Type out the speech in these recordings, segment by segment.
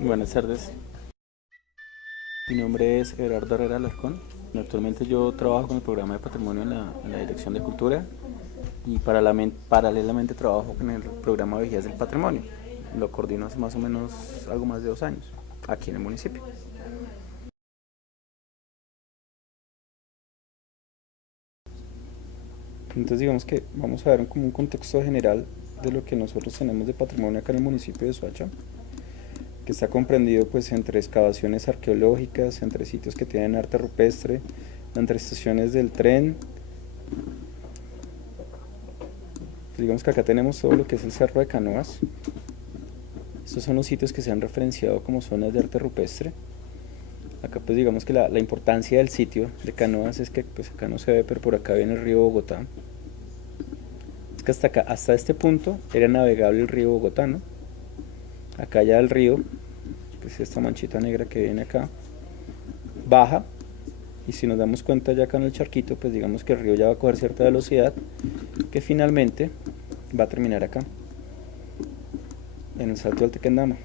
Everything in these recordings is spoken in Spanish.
Buenas tardes, mi nombre es Gerardo Herrera Alarcón. Actualmente yo trabajo con el programa de patrimonio en la Dirección de Cultura y paralelamente trabajo con el programa de Vigías del Patrimonio. Lo coordino hace más o menos algo más de 2 años aquí en el municipio. Entonces digamos que vamos a ver como un contexto general de lo que nosotros tenemos de patrimonio acá en el municipio de Soacha, que está comprendido pues entre excavaciones arqueológicas, entre sitios que tienen arte rupestre, entre estaciones del tren. Digamos que acá tenemos todo lo que es el Cerro de Canoas. Estos son los sitios que se han referenciado como zonas de arte rupestre. Acá pues digamos que la importancia del sitio de Canoas es que pues acá no se ve, pero por acá viene el río Bogotá. Es que hasta acá, hasta este punto era navegable el río Bogotá, ¿no? Acá ya el río, pues esta manchita negra que viene acá, baja, y si nos damos cuenta ya acá en el charquito, pues digamos que el río ya va a coger cierta velocidad, que finalmente va a terminar acá, en el Salto del Tequendama.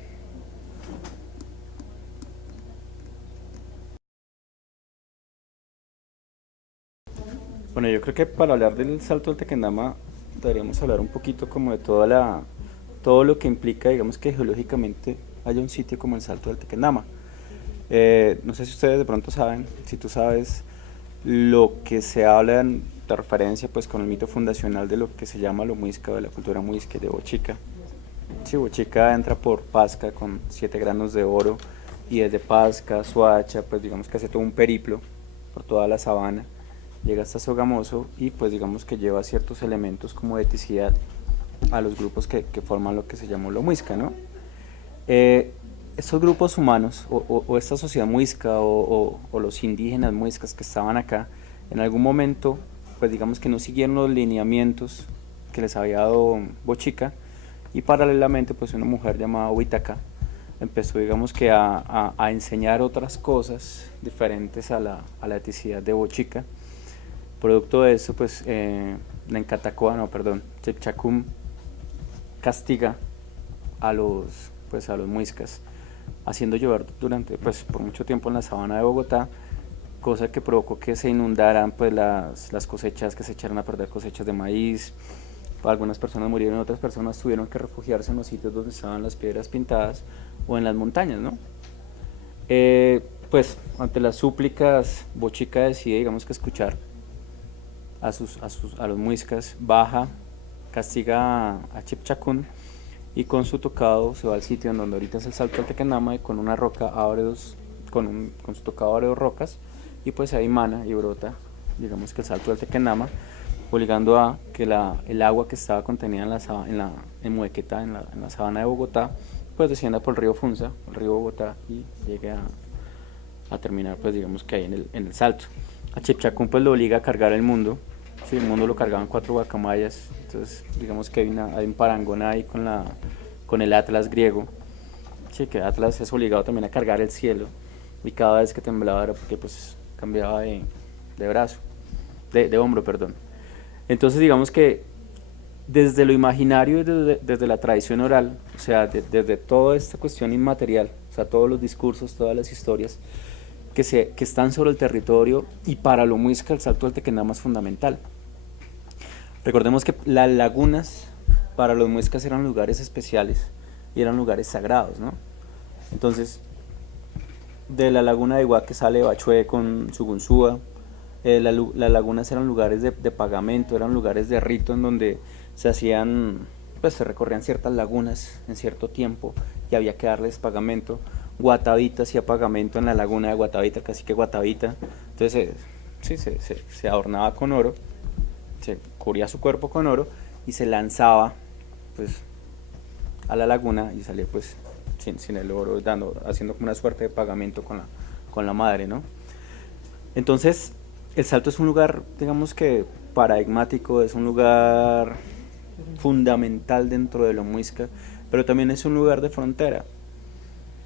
Bueno, yo creo que para hablar del Salto del Tequendama deberíamos hablar un poquito como de todo lo que implica, digamos que geológicamente haya un sitio como el Salto del Tequendama. No sé si ustedes de pronto saben, si tú sabes lo que se habla de referencia pues con el mito fundacional de lo que se llama lo muisca, de la cultura muisca de Bochica. Sí, Bochica entra por Pasca con 7 granos de oro y desde Pasca, Soacha, pues digamos que hace todo un periplo por toda la sabana, llega hasta Sogamoso y pues digamos que lleva ciertos elementos como de eticidad a los grupos que forman lo que se llamó lo muisca, ¿no? Eh, Estos grupos humanos o esta sociedad muisca o los indígenas muiscas que estaban acá, en algún momento, pues digamos que no siguieron los lineamientos que les había dado Bochica y paralelamente pues una mujer llamada Huitaca empezó digamos que a enseñar otras cosas diferentes a la eticidad de Bochica. Producto de eso pues Nencatacoa, no perdón, Chepchacum castiga a los muiscas, haciendo llover durante pues por mucho tiempo en la sabana de Bogotá, cosa que provocó que se inundaran pues las cosechas, que se echaran a perder cosechas de maíz. Algunas personas murieron, otras personas tuvieron que refugiarse en los sitios donde estaban las piedras pintadas o en las montañas, ¿no? Pues ante las súplicas, Bochica decide, digamos que escuchar a los muiscas, baja, castiga a Chipchacún y con su tocado se va al sitio en donde ahorita es el Salto del Tequendama y con una roca abre con su tocado abre 2 rocas y pues ahí mana y brota, digamos que el Salto del Tequendama, obligando a que el agua que estaba contenida en Muequeta, en la sabana de Bogotá, pues descienda por el río Funza, el río Bogotá y llegue a terminar pues digamos que ahí en el Salto. A Chipchacún pues lo obliga a cargar el mundo. Sí, el mundo lo cargaban 4 guacamayas, entonces digamos que hay un parangón ahí con el Atlas griego. Sí, que Atlas es obligado también a cargar el cielo y cada vez que temblaba era porque pues cambiaba de brazo, de hombro, perdón. Entonces digamos que desde lo imaginario y desde la tradición oral, o sea, desde toda esta cuestión inmaterial, o sea, todos los discursos, todas las historias que están sobre el territorio y para lo muisca el Salto del Tequendama es fundamental. Recordemos que las lagunas para los muiscas eran lugares especiales y eran lugares sagrados, ¿no? Entonces, de la laguna de Iguaque sale Bachué con Sugunzúa. Las lagunas eran lugares de pagamento, eran lugares de rito en donde se hacían, pues se recorrían ciertas lagunas en cierto tiempo y había que darles pagamento. Guatavita hacía pagamento en la laguna de Guatavita, el cacique Guatavita. Entonces, sí, se adornaba con oro, se cubría su cuerpo con oro y se lanzaba, pues, a la laguna y salía, pues, sin el oro, haciendo como una suerte de pagamento con la madre, ¿no? Entonces, el Salto es un lugar, digamos que paradigmático, es un lugar fundamental dentro de lo muisca, pero también es un lugar de frontera.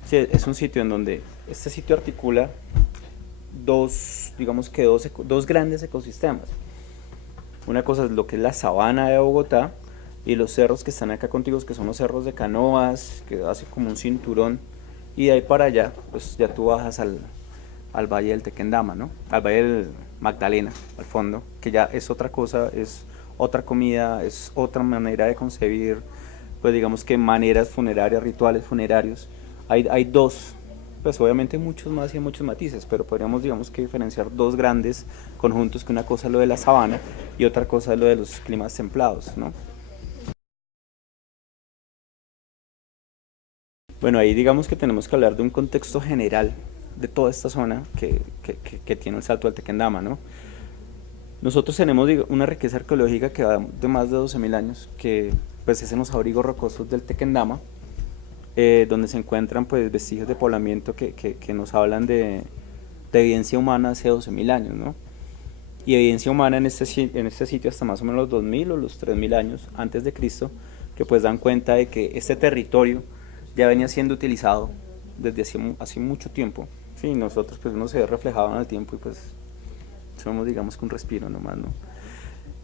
Sí, es un sitio en donde este sitio articula digamos que dos grandes ecosistemas. Una cosa es lo que es la sabana de Bogotá y los cerros que están acá contigo, que son los cerros de Canoas, que hace como un cinturón y de ahí para allá, pues ya tú bajas al Valle del Tequendama, ¿no? Al Valle del Magdalena, al fondo, que ya es otra cosa, es otra comida, es otra manera de concebir, pues digamos que maneras funerarias, rituales funerarios. Hay dos, pues obviamente muchos más y muchos matices, pero podríamos digamos que diferenciar dos grandes conjuntos, que una cosa es lo de la sabana y otra cosa es lo de los climas templados, ¿no? Bueno, ahí digamos que tenemos que hablar de un contexto general de toda esta zona que tiene el Salto del Tequendama, ¿no? Nosotros tenemos una riqueza arqueológica que va de más de 12.000 años, que pues es en los abrigos rocosos del Tequendama, donde se encuentran pues vestigios de poblamiento que nos hablan de evidencia humana hace 12.000 años, ¿no? Y evidencia humana en este sitio hasta más o menos los 2.000 o los 3.000 años antes de Cristo, que pues dan cuenta de que este territorio ya venía siendo utilizado desde hace mucho tiempo. Sí, nosotros pues uno se ve reflejado en el tiempo y pues somos digamos que un respiro nomás, ¿no?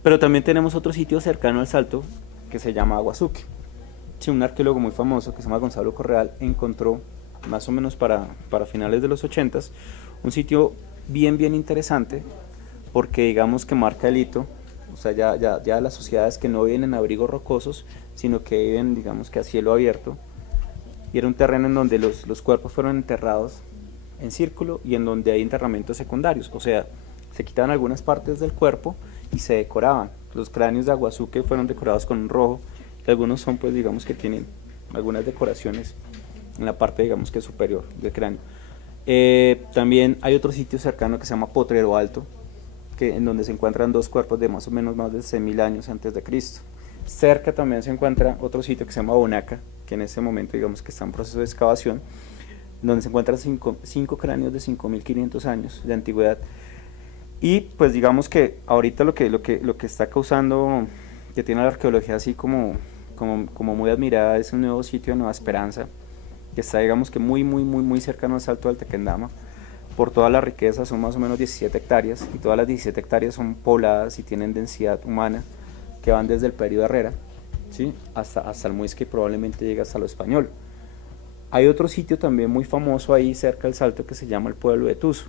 Pero también tenemos otro sitio cercano al Salto que se llama Aguazuque. Sí, un arqueólogo muy famoso que se llama Gonzalo Correal encontró más o menos para finales de los 80s un sitio bien interesante, porque digamos que marca el hito, o sea, ya las sociedades que no viven en abrigos rocosos, sino que viven digamos que a cielo abierto, y era un terreno en donde los cuerpos fueron enterrados en círculo y en donde hay enterramientos secundarios, o sea, se quitaban algunas partes del cuerpo y se decoraban. Los cráneos de Aguazuque fueron decorados con un rojo, y algunos son pues digamos que tienen algunas decoraciones en la parte digamos que superior del cráneo. También hay otro sitio cercano que se llama Potrero Alto, en donde se encuentran dos cuerpos de más o menos más de 6.000 años antes de Cristo. Cerca también se encuentra otro sitio que se llama Bonaca, que en este momento digamos que está en proceso de excavación, donde se encuentran cinco cráneos de 5.500 años de antigüedad. Y pues digamos que ahorita lo que está causando, que tiene la arqueología así como muy admirada, es un nuevo sitio de Nueva Esperanza, que está digamos que muy cercano al Salto del Tequendama. Por toda la riqueza son más o menos 17 hectáreas, y todas las 17 hectáreas son pobladas y tienen densidad humana que van desde el periodo Herrera, ¿sí? hasta el Muisca, y probablemente llega hasta lo Español. Hay otro sitio también muy famoso ahí cerca del Salto que se llama el pueblo de Tuzo.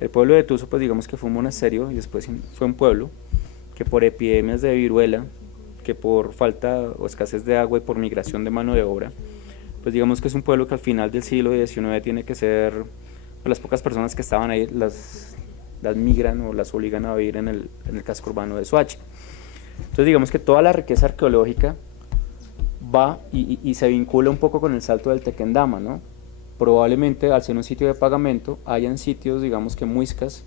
El pueblo de Tuzo pues digamos que fue un monasterio y después fue un pueblo que por epidemias de viruela, que por falta o escasez de agua y por migración de mano de obra, pues digamos que es un pueblo que al final del siglo XIX tiene que ser, las pocas personas que estaban ahí las migran o las obligan a vivir en el casco urbano de Soacha. Entonces digamos que toda la riqueza arqueológica va y se vincula un poco con el Salto del Tequendama, ¿no? Probablemente al ser un sitio de pagamento hayan sitios digamos que muiscas.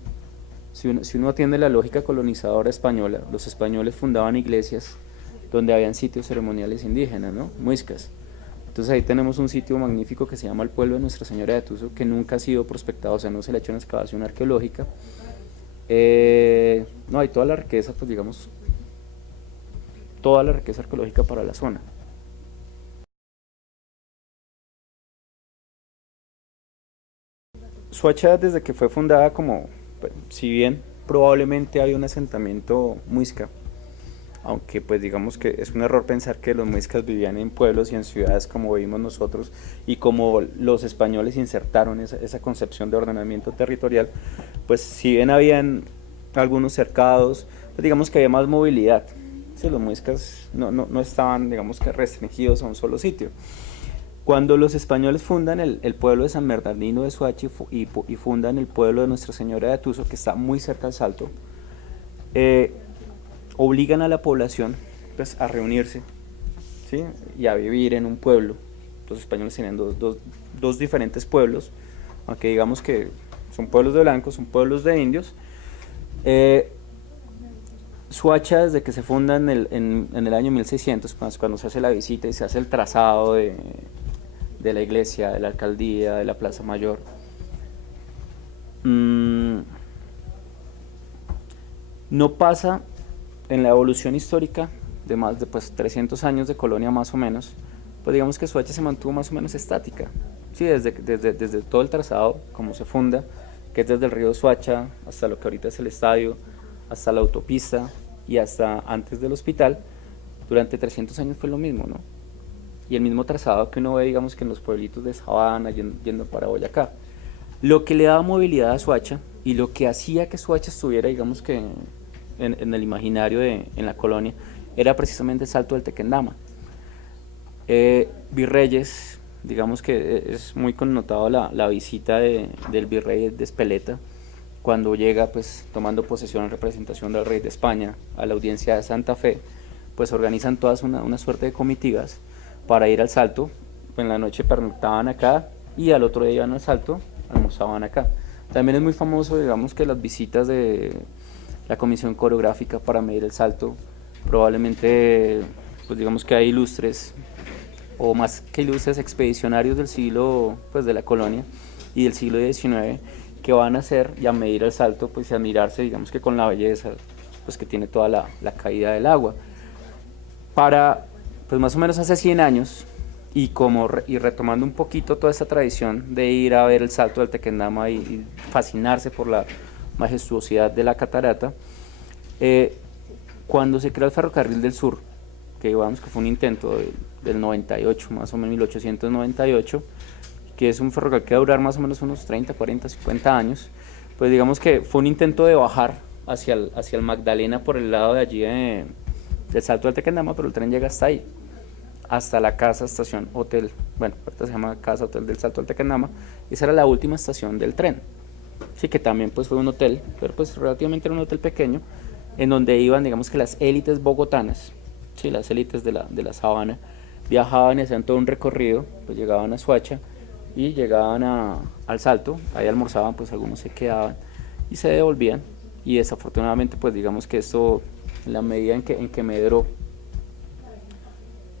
Si uno atiende la lógica colonizadora española, los españoles fundaban iglesias donde habían sitios ceremoniales indígenas, ¿no? Muiscas. Entonces ahí tenemos un sitio magnífico que se llama el pueblo de Nuestra Señora de Tuzo, que nunca ha sido prospectado, o sea, no se le ha hecho una excavación arqueológica. No, hay toda la riqueza, pues digamos, toda la riqueza arqueológica para la zona. Soacha desde que fue fundada como, si bien probablemente hay un asentamiento muisca, aunque pues digamos que es un error pensar que los muiscas vivían en pueblos y en ciudades como vivimos nosotros, y como los españoles insertaron esa concepción de ordenamiento territorial, pues si bien habían algunos cercados, pues digamos que había más movilidad. Sí, los muiscas no estaban digamos que restringidos a un solo sitio. Cuando los españoles fundan el pueblo de San Bernardino de Soacha y fundan el pueblo de Nuestra Señora de Atuso, que está muy cerca al Salto, obligan a la población pues, a reunirse, ¿sí? Y a vivir en un pueblo. Los españoles tienen dos diferentes pueblos, aunque digamos que son pueblos de blancos, son pueblos de indios. Soacha, desde que se funda en el año 1600, cuando se hace la visita y se hace el trazado de la iglesia, de la alcaldía, de la plaza mayor, no pasa en la evolución histórica de más de pues, 300 años de colonia más o menos, pues digamos que Soacha se mantuvo más o menos estática. Sí, desde todo el trazado, como se funda, que es desde el río Soacha hasta lo que ahorita es el estadio, hasta la autopista y hasta antes del hospital, durante 300 años fue lo mismo, ¿no? y el mismo trazado que uno ve, digamos que en los pueblitos de Sabana, yendo para Boyacá. Lo que le daba movilidad a Soacha y lo que hacía que Soacha estuviera, digamos que en el imaginario en la colonia, era precisamente el Salto del Tequendama. Virreyes, digamos que es muy connotado la visita del virrey de Espeleta, cuando llega pues tomando posesión en representación del rey de España a la audiencia de Santa Fe, pues organizan todas una suerte de comitivas para ir al Salto. En la noche pernoctaban acá y al otro día iban al Salto, almorzaban acá. También es muy famoso, digamos, que las visitas de la comisión coreográfica para medir el Salto. Probablemente, pues digamos que hay ilustres, o más que ilustres, expedicionarios del siglo, pues de la colonia y del siglo XIX, que van a hacer y a medir el Salto, pues y admirarse, digamos que con la belleza, pues que tiene toda la caída del agua. Para, pues más o menos hace 100 años, y retomando un poquito toda esta tradición de ir a ver el Salto del Tequendama y fascinarse por la majestuosidad de la catarata, cuando se creó el Ferrocarril del Sur, que digamos que fue un intento del 98, más o menos 1898, que es un ferrocarril que va a durar más o menos unos 30, 40, 50 años, pues digamos que fue un intento de bajar hacia el Magdalena por el lado de allí del Salto del Tequendama, pero el tren llega hasta ahí, hasta la casa, estación, hotel, bueno, ahorita se llama Casa Hotel del Salto del Tequendama, y esa era la última estación del tren. Sí, que también pues fue un hotel, pero pues relativamente era un hotel pequeño, en donde iban, digamos que las élites bogotanas, sí, las élites de la sabana, viajaban y hacían todo un recorrido, pues llegaban a Soacha y llegaban al Salto, ahí almorzaban, pues algunos se quedaban y se devolvían, y desafortunadamente pues digamos que esto, en la medida en que medró,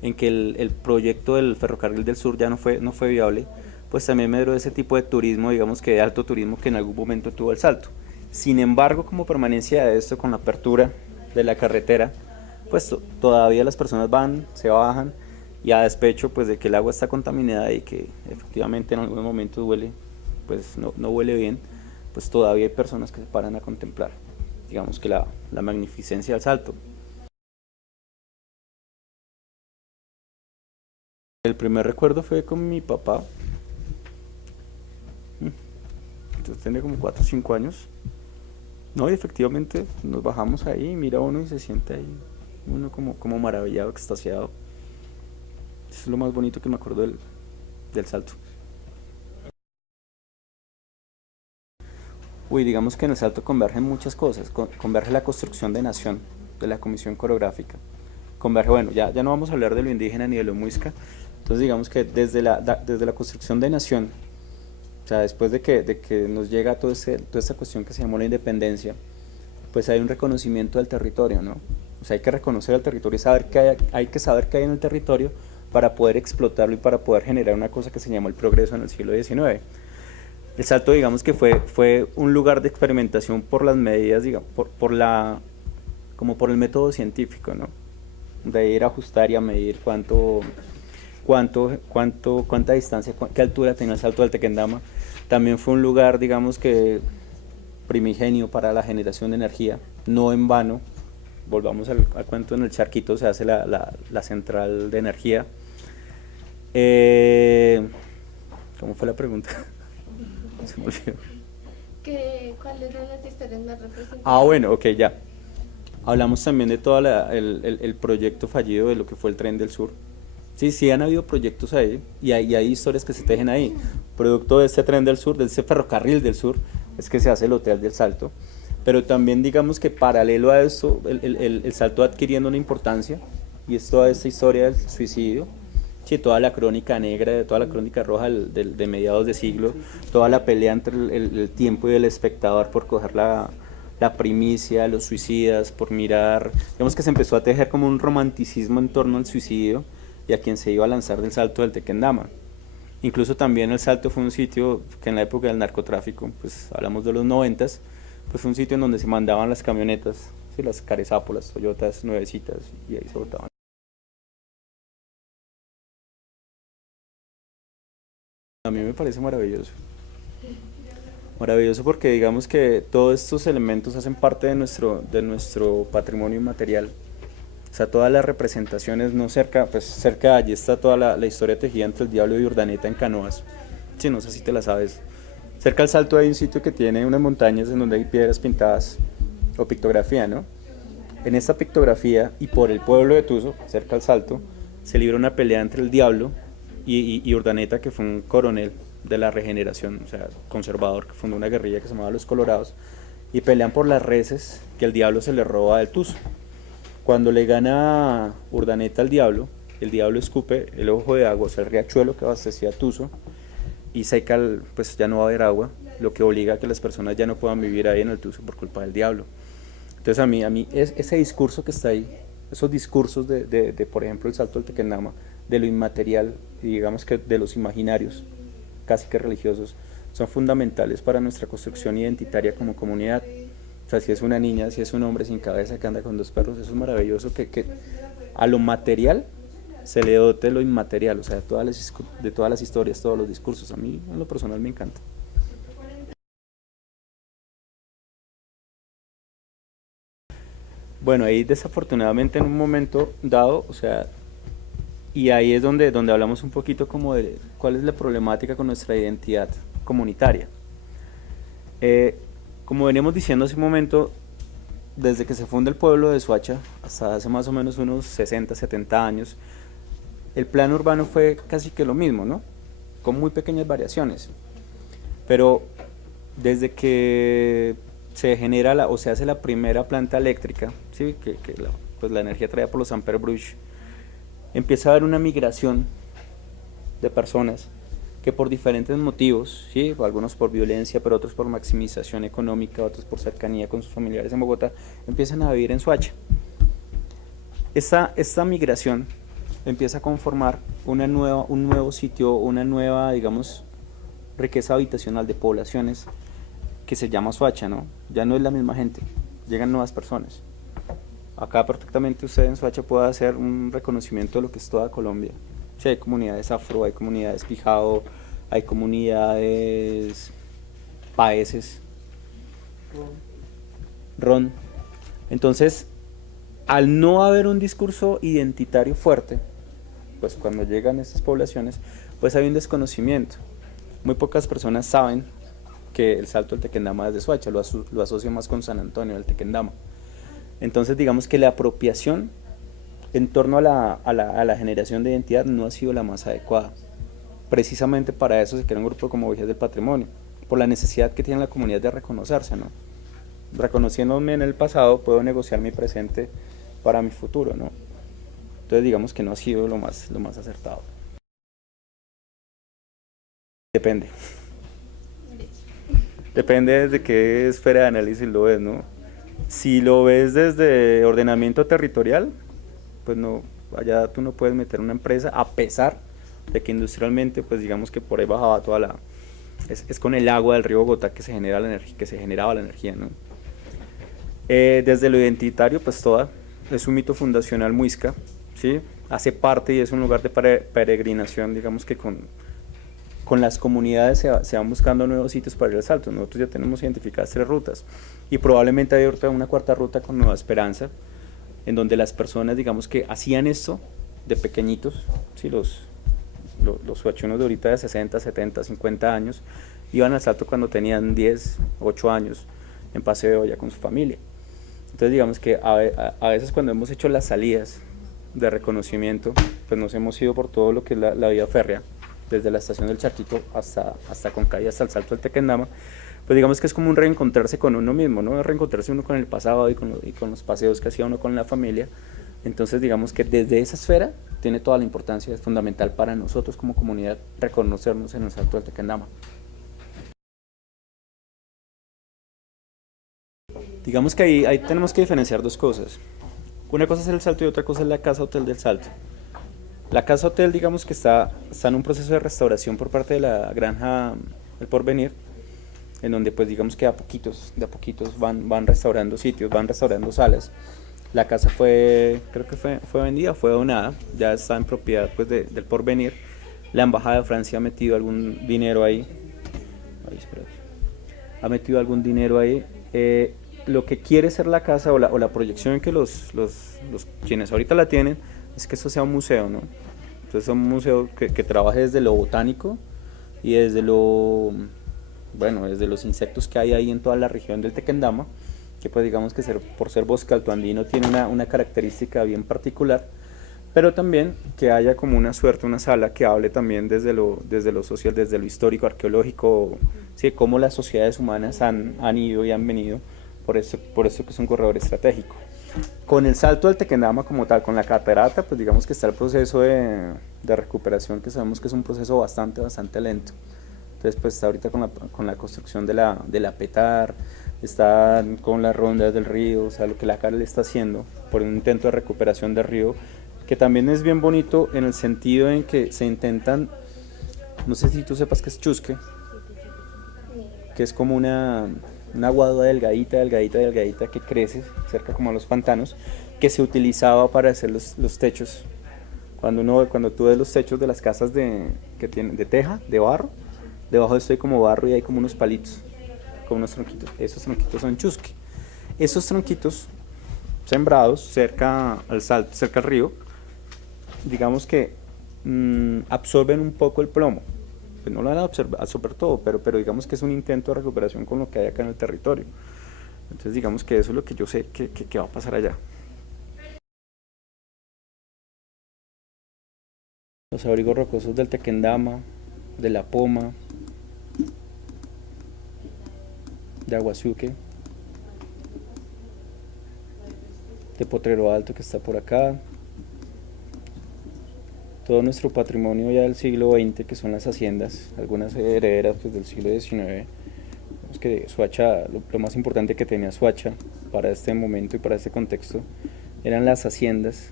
en que el proyecto del Ferrocarril del Sur ya no fue viable, pues también medró ese tipo de turismo, digamos que de alto turismo, que en algún momento tuvo el Salto. Sin embargo, como permanencia de esto, con la apertura de la carretera, pues todavía las personas van, se bajan, y a despecho pues de que el agua está contaminada y que efectivamente en algunos momentos huele, pues no huele bien, pues todavía hay personas que se paran a contemplar, digamos que la magnificencia del Salto. El primer recuerdo fue con mi papá. Entonces tenía como 4 o 5 años. No, y efectivamente nos bajamos ahí, mira uno y se siente ahí, uno como maravillado, extasiado. Eso es lo más bonito que me acuerdo del Salto. Uy, digamos que en el Salto convergen muchas cosas. Converge la construcción de nación, de la comisión coreográfica. Converge, bueno, ya no vamos a hablar de lo indígena ni de lo muisca. Entonces digamos que desde la construcción de nación, o sea, después de que nos llega toda esta cuestión que se llamó la independencia, pues hay un reconocimiento del territorio, ¿no? O sea, hay que reconocer el territorio y hay que saber qué hay en el territorio para poder explotarlo y para poder generar una cosa que se llamó el progreso en el siglo XIX. El Salto, digamos que fue un lugar de experimentación por las medidas, digamos, como por el método científico, ¿no? De ir a ajustar y a medir cuánta distancia, qué altura tenía el Salto del Tequendama. También fue un lugar, digamos que primigenio para la generación de energía, no en vano. Volvamos al cuento, en el charquito se hace la central de energía. ¿Cómo fue la pregunta? Se me olvidó. ¿Cuáles eran las historias más representativas? Bueno, ok, ya. Hablamos también de todo el proyecto fallido de lo que fue el Tren del Sur. Sí, han habido proyectos ahí y hay historias que se tejen ahí. Producto de este Tren del Sur, de este Ferrocarril del Sur, es que se hace el Hotel del Salto. Pero también digamos que paralelo a eso, el Salto adquiriendo una importancia, y es toda esta historia del suicidio, sí, toda la crónica negra, toda la crónica roja de mediados de siglo, toda la pelea entre el tiempo y el espectador por coger la primicia, los suicidas, por mirar, digamos que se empezó a tejer como un romanticismo en torno al suicidio y a quien se iba a lanzar del Salto del Tequendama. Incluso también el Salto fue un sitio que en la época del narcotráfico, pues hablamos de los 90s, pues fue un sitio en donde se mandaban las camionetas, ¿sí? Las Carezápolas, Toyotas nuevecitas, y ahí se botaban. A mí me parece maravilloso. Maravilloso porque digamos que todos estos elementos hacen parte de nuestro patrimonio inmaterial. O sea, todas las representaciones, no cerca, pues cerca de allí está toda la historia tejida entre el diablo y Urdaneta en canoas. Sí, no sé si te la sabes. Cerca al Salto hay un sitio que tiene unas montañas en donde hay piedras pintadas o pictografía, ¿no? En esta pictografía y por el pueblo de Tuzo, cerca al Salto, se libra una pelea entre el diablo y Urdaneta, que fue un coronel de la regeneración, o sea, conservador, que fundó una guerrilla que se llamaba Los Colorados, y pelean por las reses que el diablo se le roba del Tuzo. Cuando le gana Urdaneta al diablo, el diablo escupe el ojo de agua, o sea, el riachuelo que abastecía a Tuzo, y seca, pues ya no va a haber agua, lo que obliga a que las personas ya no puedan vivir ahí en el Tuzo por culpa del diablo. Entonces a mí ese discurso que está ahí, esos discursos de por ejemplo, el Salto del Tequendama, de lo inmaterial y digamos que de los imaginarios, casi que religiosos, son fundamentales para nuestra construcción identitaria como comunidad. O sea, si es una niña, si es un hombre sin cabeza que anda con dos perros, eso es maravilloso, que a lo material se le dote lo inmaterial, o sea, de todas las historias, todos los discursos. A mí, en lo personal, me encanta. Bueno, ahí desafortunadamente en un momento dado, o sea, y ahí es donde hablamos un poquito como de cuál es la problemática con nuestra identidad comunitaria. Como veníamos diciendo hace un momento, desde que se funda el pueblo de Soacha, hasta hace más o menos unos 60, 70 años, el plan urbano fue casi que lo mismo, ¿no? Con muy pequeñas variaciones. Pero desde que se genera o se hace la primera planta eléctrica, ¿sí? Pues la energía traída por los Amperbruch, empieza a haber una migración de personas que por diferentes motivos, ¿sí? Algunos por violencia, pero otros por maximización económica, otros por cercanía con sus familiares en Bogotá, empiezan a vivir en Soacha. Esta migración empieza a conformar un nuevo sitio, una nueva, digamos, riqueza habitacional de poblaciones que se llama Soacha, ¿no? Ya no es la misma gente, llegan nuevas personas. Acá perfectamente usted en Soacha puede hacer un reconocimiento de lo que es toda Colombia. Sí, hay comunidades afro, hay comunidades pijao, hay comunidades paeses, ron. Entonces, al no haber un discurso identitario fuerte, pues cuando llegan estas poblaciones, pues hay un desconocimiento. Muy pocas personas saben que el Salto del Tequendama es de Soacha, lo asocio más con San Antonio del Tequendama. Entonces digamos que la apropiación en torno a la generación de identidad no ha sido la más adecuada. Precisamente para eso se crea un grupo como Viajes del Patrimonio, por la necesidad que tiene la comunidad de reconocerse, ¿no? Reconociéndome en el pasado puedo negociar mi presente para mi futuro, ¿no? Entonces digamos que no ha sido lo más acertado. Depende. Depende desde qué esfera de análisis lo ves, ¿no? Si lo ves desde ordenamiento territorial, pues no, allá tú no puedes meter una empresa, a pesar de que industrialmente, pues digamos que por ahí bajaba toda es con el agua del río Bogotá que se genera la energía, que se generaba la energía, ¿no? Desde lo identitario, pues toda es un mito fundacional muisca, ¿sí? Hace parte y es un lugar de peregrinación, digamos que con las comunidades se van buscando nuevos sitios para ir al Salto. Nosotros ya tenemos identificadas 3 rutas y probablemente hay ahorita una 4ª ruta con Nueva Esperanza, en donde las personas, digamos que hacían esto de pequeñitos, ¿sí? Los suachunos de ahorita de 60, 70, 50 años, iban al Salto cuando tenían 10, 8 años en paseo de olla con su familia. Entonces digamos que a veces cuando hemos hecho las salidas de reconocimiento, pues nos hemos ido por todo lo que es la vía férrea, desde la estación del Charquito hasta Concay, hasta el Salto del Tequendama, pues digamos que es como un reencontrarse con uno mismo, ¿no? Reencontrarse uno con el pasado y con los paseos que hacía uno con la familia. Entonces digamos que desde esa esfera tiene toda la importancia, es fundamental para nosotros como comunidad reconocernos en el Salto del Tequendama. Digamos que ahí tenemos que diferenciar 2 cosas. Una cosa es el Salto y otra cosa es la Casa Hotel del Salto. La Casa Hotel, digamos que está en un proceso de restauración por parte de la granja El Porvenir, en donde pues digamos que de a poquitos van restaurando sitios, van restaurando salas. La casa creo que fue vendida, fue donada, ya está en propiedad pues del Porvenir. La embajada de Francia ha metido algún dinero ahí, ha metido algún dinero ahí, lo que quiere ser la casa o la proyección que quienes ahorita la tienen es que esto sea un museo, ¿no? Entonces es un museo que trabaje desde lo botánico y desde bueno, desde los insectos que hay ahí en toda la región del Tequendama, que pues digamos que por ser bosque altoandino tiene una característica bien particular, pero también que haya como una suerte, una sala que hable también desde lo social, desde lo histórico, arqueológico, ¿sí? Cómo las sociedades humanas han ido y han venido, por eso que es un corredor estratégico. Con el salto del Tequendama como tal, con la catarata, pues digamos que está el proceso de recuperación, que sabemos que es un proceso bastante lento. Entonces pues está ahorita con la construcción de la Petar, está con las rondas del río, o sea, lo que la CAR le está haciendo por un intento de recuperación del río, que también es bien bonito en el sentido en que se intentan, no sé si tú sepas qué es chusque, que es como una aguadura delgadita que crece cerca como a los pantanos, que se utilizaba para hacer los techos. Cuando tú ves los techos de las casas que tienen de teja, de barro, debajo de esto hay como barro y hay como unos palitos, como unos tronquitos. Esos tronquitos son chusque. Esos tronquitos sembrados cerca al río, digamos que absorben un poco el plomo. Pues no lo van a absorber todo, pero digamos que es un intento de recuperación con lo que hay acá en el territorio. Entonces digamos que eso es lo que yo sé que va a pasar allá. Los abrigos rocosos del Tequendama, de la Poma, de Aguasuque, de Potrero Alto que está por acá, todo nuestro patrimonio ya del siglo XX, que son las haciendas, algunas herederas pues, del siglo XIX. Vemos que Soacha, lo más importante que tenía Soacha para este momento y para este contexto, eran las haciendas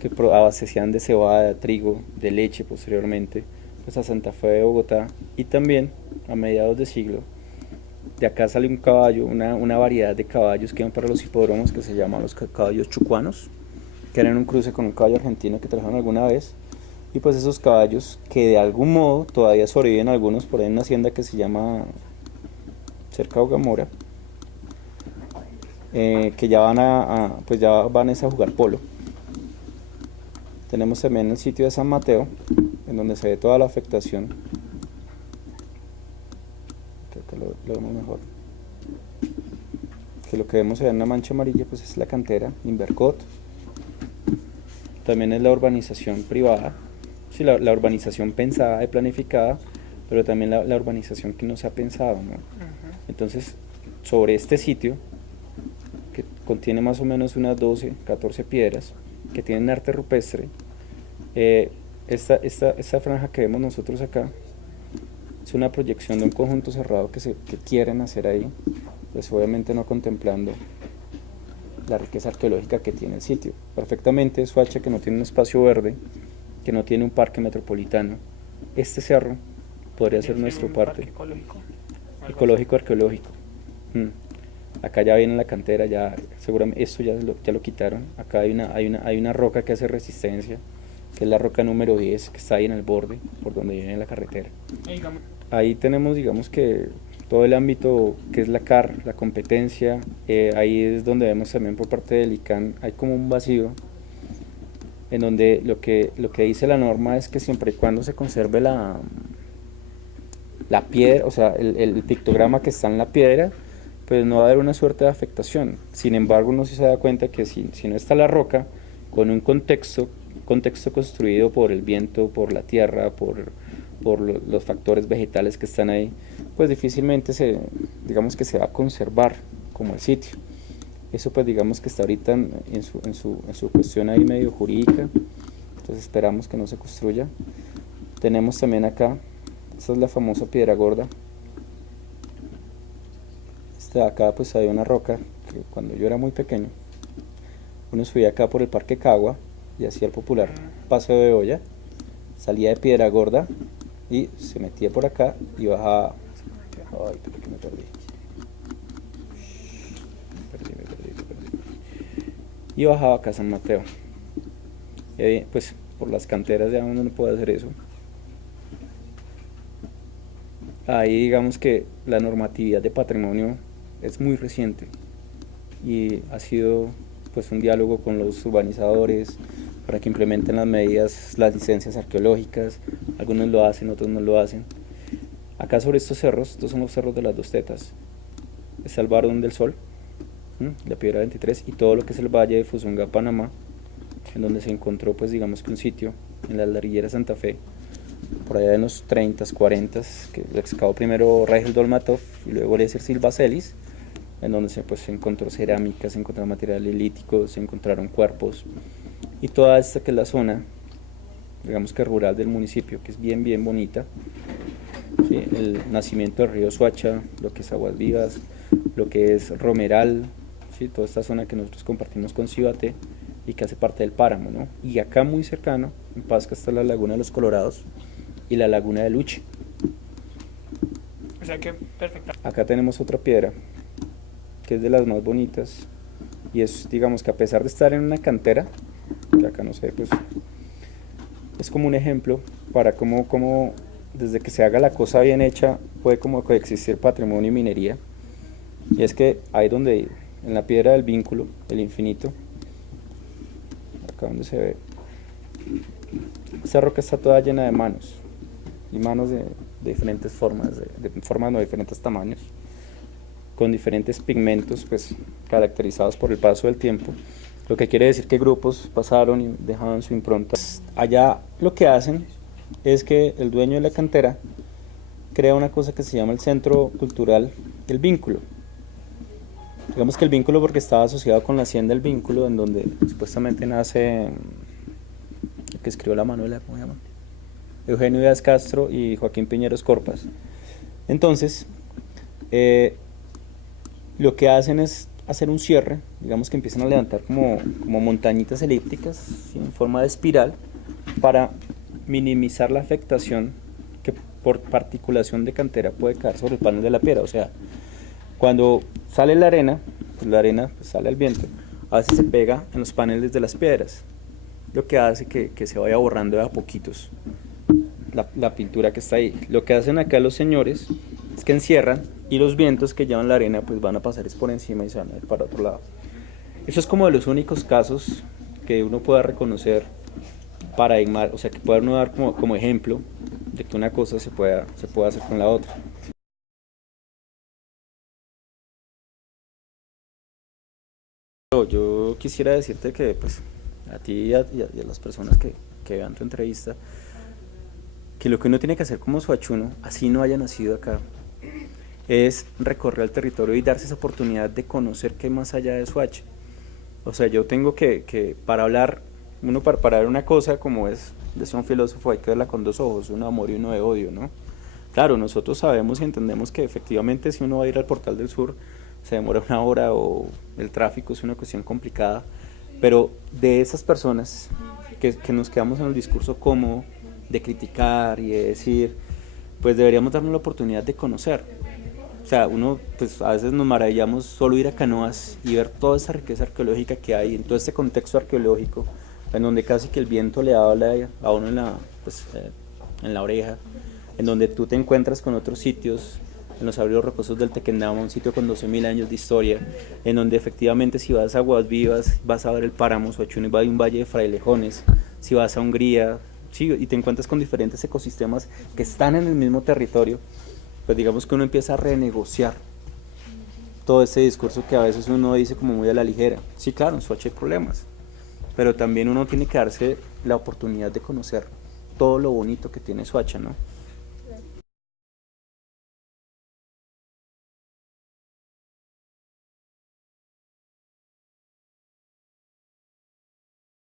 que abastecían de cebada, de trigo, de leche posteriormente, pues a Santa Fe de Bogotá, y también a mediados de siglo. De acá sale un caballo, una variedad de caballos que van para los hipódromos que se llaman los caballos chucuanos, que eran un cruce con un caballo argentino que trajeron alguna vez. Y pues esos caballos que de algún modo todavía sobreviven algunos por ahí en una hacienda que se llama cerca de Ogamora, que ya pues ya van a jugar polo. Tenemos también el sitio de San Mateo, en donde se ve toda la afectación. Creo que lo vemos mejor. Que lo que vemos en una mancha amarilla pues es la cantera, Invercot. También es la urbanización privada, sí, la urbanización pensada y planificada, pero también la urbanización que no se ha pensado, ¿no? Entonces, sobre este sitio, que contiene más o menos unas 12, 14 piedras, que tienen arte rupestre, esta franja que vemos nosotros acá, es una proyección de un conjunto cerrado que quieren hacer ahí, pues obviamente no contemplando la riqueza arqueológica que tiene el sitio. Perfectamente Soacha, que no tiene un espacio verde, que no tiene un parque metropolitano, este cerro podría ser nuestro parque ecológico arqueológico. Acá ya viene la cantera, ya seguramente esto ya lo quitaron. Acá hay una roca que hace resistencia, que es la roca número 10, que está ahí en el borde, por donde viene la carretera. Ahí tenemos, digamos que todo el ámbito que es la CAR, la competencia, ahí es donde vemos también por parte del ICANN, hay como un vacío, en donde lo que dice la norma es que siempre y cuando se conserve la piedra, o sea, el pictograma que está en la piedra, pues no va a haber una suerte de afectación. Sin embargo, uno sí se da cuenta que si no está la roca, con un contexto construido por el viento, por la tierra, por los factores vegetales que están ahí, pues difícilmente digamos que se va a conservar como el sitio. Eso pues digamos que está ahorita en su cuestión ahí medio jurídica, entonces esperamos que no se construya. Tenemos también acá, esta es la famosa Piedra Gorda. Acá pues hay una roca que cuando yo era muy pequeño, uno subía acá por el Parque Cagua y hacía el popular paseo de olla, salía de Piedra Gorda y se metía por acá y bajaba. Ay, pero que me perdí. Y bajaba acá a San Mateo. Pues por las canteras ya uno no puede hacer eso. Ahí digamos que la normatividad de patrimonio es muy reciente y ha sido pues un diálogo con los urbanizadores para que implementen las medidas, las licencias arqueológicas. Algunos lo hacen, otros no lo hacen. Acá sobre estos cerros, estos son los cerros de las Dos Tetas, está el Barón del Sol, la Piedra 23, y todo lo que es el Valle de Fusunga, Panamá, en donde se encontró pues digamos que un sitio en la ladrillera Santa Fe, por allá en los 30s, 40s, que lo excavó primero Raigel Dolmatov y luego Eliezer Silva Celis, en donde se encontró cerámica, se encontraron materiales líticos, se encontraron cuerpos, y toda esta que es la zona, digamos que rural del municipio, que es bien bonita, ¿sí? El nacimiento del río Suacha, lo que es Aguas Vivas, lo que es Romeral, ¿sí? Toda esta zona que nosotros compartimos con Cibate y que hace parte del páramo, ¿no? Y acá muy cercano, en Pasca, está la Laguna de los Colorados y la Laguna de Luche. O sea que perfecto. Acá tenemos otra piedra que es de las más bonitas y es, digamos que a pesar de estar en una cantera, que acá no sé, pues es como un ejemplo para cómo desde que se haga la cosa bien hecha puede como coexistir patrimonio y minería. Y es que ahí donde, en la piedra del vínculo, el infinito, acá donde se ve, esa roca está toda llena de manos, y manos de diferentes formas, de formas no, de diferentes tamaños, con diferentes pigmentos pues caracterizados por el paso del tiempo, lo que quiere decir que grupos pasaron y dejaban su impronta. Allá lo que hacen es que el dueño de la cantera crea una cosa que se llama el Centro Cultural El Vínculo. Digamos que el vínculo porque estaba asociado con la hacienda El Vínculo, en donde supuestamente nace el que escribió la Manuela, ¿cómo se llama? Eugenio Díaz Castro y Joaquín Piñeros Corpas. Entonces, lo que hacen es hacer un cierre, digamos que empiezan a levantar como montañitas elípticas, ¿sí? En forma de espiral, para minimizar la afectación que por particulación de cantera puede caer sobre el panel de la piedra. O sea, cuando sale la arena pues sale al viento, a veces se pega en los paneles de las piedras, lo que hace que se vaya borrando de a poquitos la pintura que está ahí. Lo que hacen acá los señores es que encierran y los vientos que llevan la arena pues van a pasar por encima y se van a ir para otro lado. Eso es como de los únicos casos que uno pueda reconocer paradigma, o sea que pueda uno dar como ejemplo de que una cosa se puede hacer con la otra. Yo quisiera decirte que pues a ti y a las personas que vean tu entrevista, que lo que uno tiene que hacer como suachuno, así no haya nacido acá, es recorrer el territorio y darse esa oportunidad de conocer qué hay más allá de Soacha. O sea, yo tengo que para hablar, uno para ver una cosa como es, decía un filósofo, hay que verla con dos ojos, uno de amor y uno de odio, ¿no? Claro, nosotros sabemos y entendemos que efectivamente si uno va a ir al Portal del Sur se demora una hora o el tráfico es una cuestión complicada, pero de esas personas que nos quedamos en el discurso cómodo de criticar y de decir, pues deberíamos darnos la oportunidad de conocer. O sea, uno pues a veces nos maravillamos solo ir a Canoas y ver toda esa riqueza arqueológica que hay en todo este contexto arqueológico, en donde casi que el viento le habla a uno en la oreja, en donde tú te encuentras con otros sitios, en los abrios rocosos del Tequendama, un sitio con 12.000 años de historia, en donde efectivamente si vas a Aguas Vivas vas a ver el páramo Suachuno y va a un valle de frailejones, si vas a Hungría, sí, y te encuentras con diferentes ecosistemas que están en el mismo territorio, pues digamos que uno empieza a renegociar todo ese discurso que a veces uno dice como muy a la ligera. Sí, claro, en Soacha hay problemas, pero también uno tiene que darse la oportunidad de conocer todo lo bonito que tiene Soacha, ¿no?